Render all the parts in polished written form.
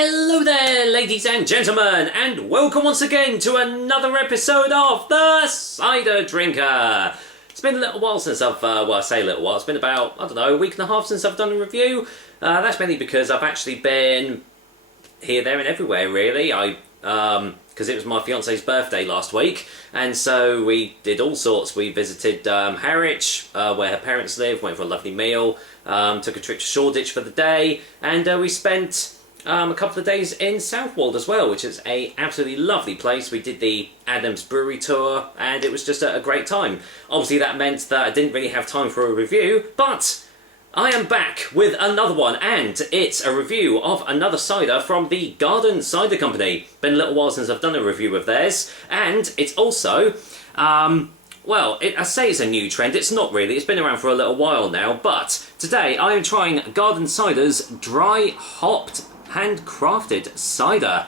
Hello there, ladies and gentlemen, and welcome once again to another episode of The Cider Drinker. It's been a little while since I've, well, I say a little while, it's been about, I don't know, a week and a half since I've done a review. That's mainly because I've actually been here, there and everywhere, really. Because it was my fiance's birthday last week, and so we did all sorts. We visited Harwich, where her parents live, went for a lovely meal, took a trip to Shoreditch for the day, and we spent a couple of days in Southwold as well, which is a absolutely lovely place. We did the Adams Brewery tour, and it was just a great time. Obviously that meant that I didn't really have time for a review, but I am back with another one, and it's a review of another cider from the Garden Cider Company. Been a little while since I've done a review of theirs, and it's also, well, I say it's a new trend, it's not really, it's been around for a little while now, but today I am trying Garden Cider's dry hopped handcrafted cider.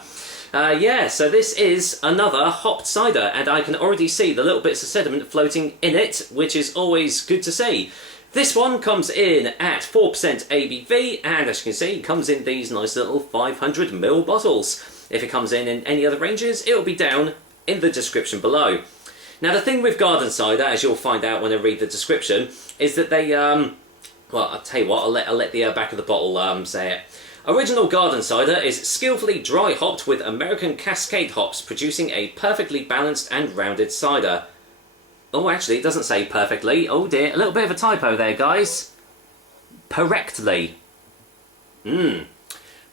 Yeah, so this is another hopped cider, and I can already see the little bits of sediment floating in it, which is always good to see. This one comes in at 4% ABV, and as you can see, it comes in these nice little 500ml bottles. If it comes in any other ranges, it'll be down in the description below. Now, the thing with Garden Cider, as you'll find out when I read the description, is that they, well, I'll tell you what, I'll let the back of the bottle say it. Original Garden Cider is skillfully dry hopped with American Cascade hops, producing a perfectly balanced and rounded cider. Oh, actually, it doesn't say perfectly. Oh dear, a little bit of a typo there, guys. Correctly.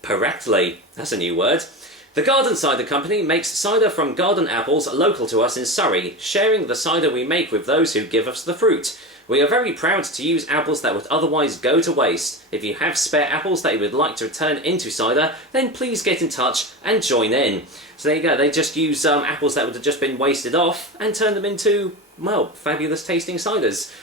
Correctly. That's a new word. The Garden Cider Company makes cider from garden apples local to us in Surrey, sharing the cider we make with those who give us the fruit. We are very proud to use apples that would otherwise go to waste. If you have spare apples that you would like to turn into cider, then please get in touch and join in. So there you go, they just use apples that would have just been wasted off and turn them into, well, fabulous tasting ciders.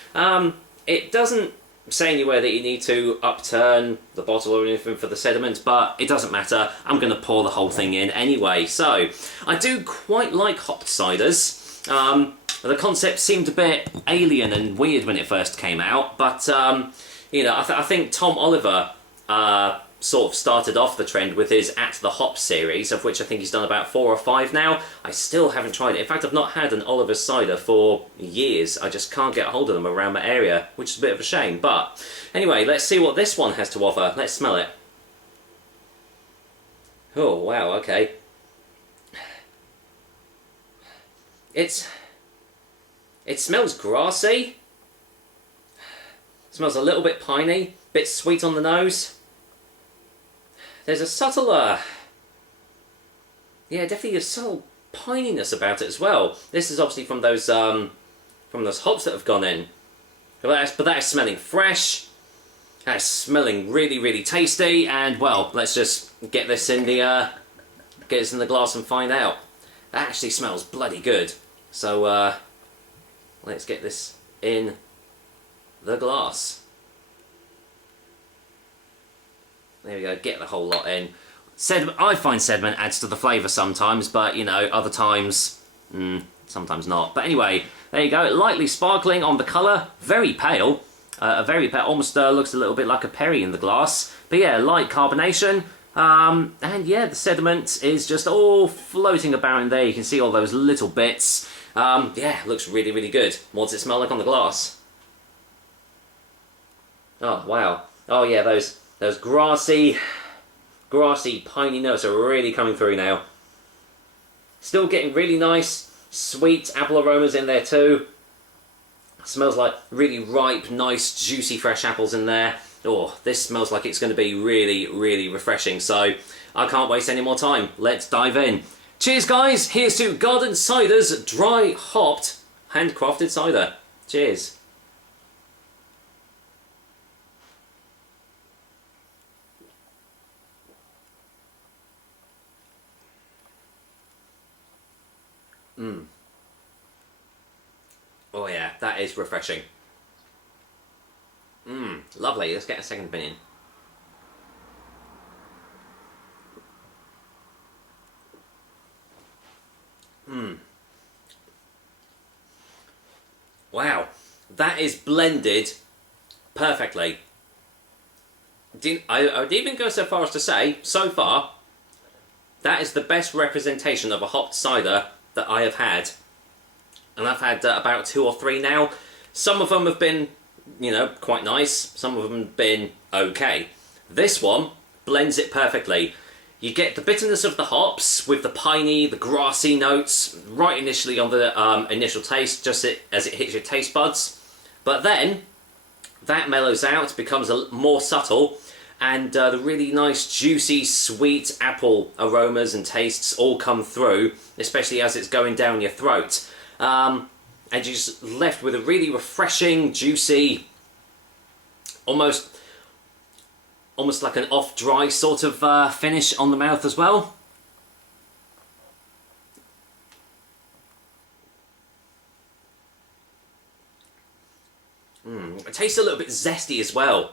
It doesn't say anywhere that you need to upturn the bottle or anything for the sediment, but it doesn't matter. I'm going to pour the whole thing in anyway. So, I do quite like hopped ciders. The concept seemed a bit alien and weird when it first came out, but, you know, I think Tom Oliver sort of started off the trend with his At the Hop series, of which I think he's done about 4 or 5 now. I still haven't tried it. In fact, I've not had an Oliver cider for years. I just can't get hold of them around my area, which is a bit of a shame. But anyway, let's see what this one has to offer. Let's smell it. Oh, wow, okay. It smells grassy. It smells a little bit piney, bit sweet on the nose. There's a subtle, yeah, definitely a subtle pininess about it as well. This is obviously from those hops that have gone in. But that is smelling fresh. That is smelling really, really tasty. And well, let's just get this in the glass and find out. That actually smells bloody good. So let's get this in the glass. There we go, get the whole lot in. I find sediment adds to the flavour sometimes, but, you know, other times, sometimes not. But anyway, there you go, lightly sparkling on the colour, very pale. Very pale, almost looks a little bit like a perry in the glass. But yeah, light carbonation. And yeah, the sediment is just all floating about in there. You can see all those little bits. Yeah, looks really, really good. What does it smell like on the glass? Oh, wow. Oh yeah, those grassy piney notes are really coming through now. Still getting really nice, sweet apple aromas in there too. Smells like really ripe, nice, juicy, fresh apples in there. Oh, this smells like it's going to be really, really refreshing. So, I can't waste any more time. Let's dive in. Cheers, guys. Here's to Garden Cider's dry hopped handcrafted cider. Cheers. Oh yeah, that is refreshing. Lovely. Let's get a second opinion. Wow, that is blended perfectly. I would even go so far as to say, so far, that is the best representation of a hopped cider that I have had. And I've had about 2 or 3 now. Some of them have been, you know, quite nice. Some of them have been okay. This one blends it perfectly. You get the bitterness of the hops with the piney, the grassy notes right initially on the initial taste, just as it hits your taste buds. But then that mellows out, becomes more subtle, and the really nice, juicy, sweet apple aromas and tastes all come through, especially as it's going down your throat. And you're just left with a really refreshing, juicy, almost like an off-dry sort of finish on the mouth as well. It tastes a little bit zesty as well.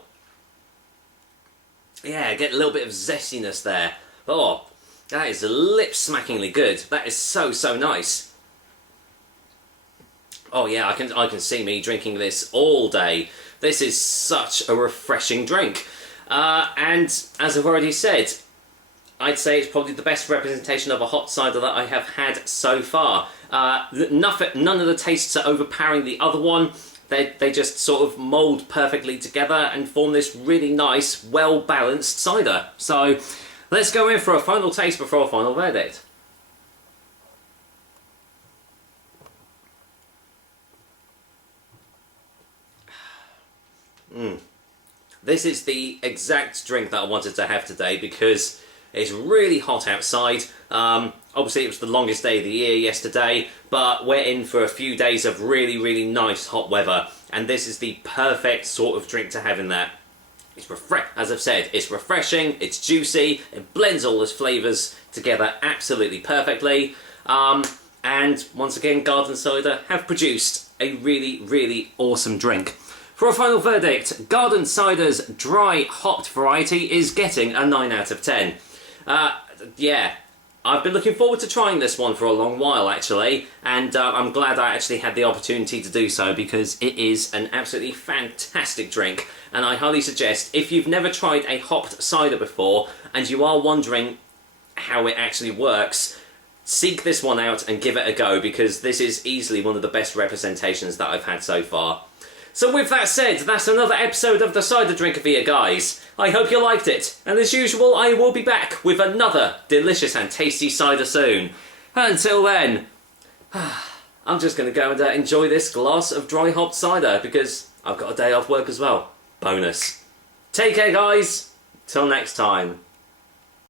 Yeah, get a little bit of zestiness there. Oh, that is lip-smackingly good. That is so, so nice. Oh yeah, I can see me drinking this all day. This is such a refreshing drink. And as I've already said, I'd say it's probably the best representation of a hot cider that I have had so far. None of the tastes are overpowering the other one. They just sort of mould perfectly together and form this really nice, well-balanced cider. So let's go in for a final taste before a final verdict. This is the exact drink that I wanted to have today because it's really hot outside. Obviously it was the longest day of the year yesterday, but we're in for a few days of really, really nice hot weather, and this is the perfect sort of drink to have in that. It's as I've said, it's refreshing, it's juicy, it blends all its flavours together absolutely perfectly. And once again, Garden Cider have produced a really, really awesome drink. For a final verdict, Garden Cider's dry hopped variety is getting a 9 out of 10. Yeah, I've been looking forward to trying this one for a long while actually, and I'm glad I actually had the opportunity to do so because it is an absolutely fantastic drink, and I highly suggest if you've never tried a hopped cider before and you are wondering how it actually works, seek this one out and give it a go because this is easily one of the best representations that I've had so far. So with that said, that's another episode of the Cider Drinker for you guys. I hope you liked it, and as usual I will be back with another delicious and tasty cider soon. Until then, I'm just going to go and enjoy this glass of dry hopped cider because I've got a day off work as well. Bonus. Take care guys, till next time.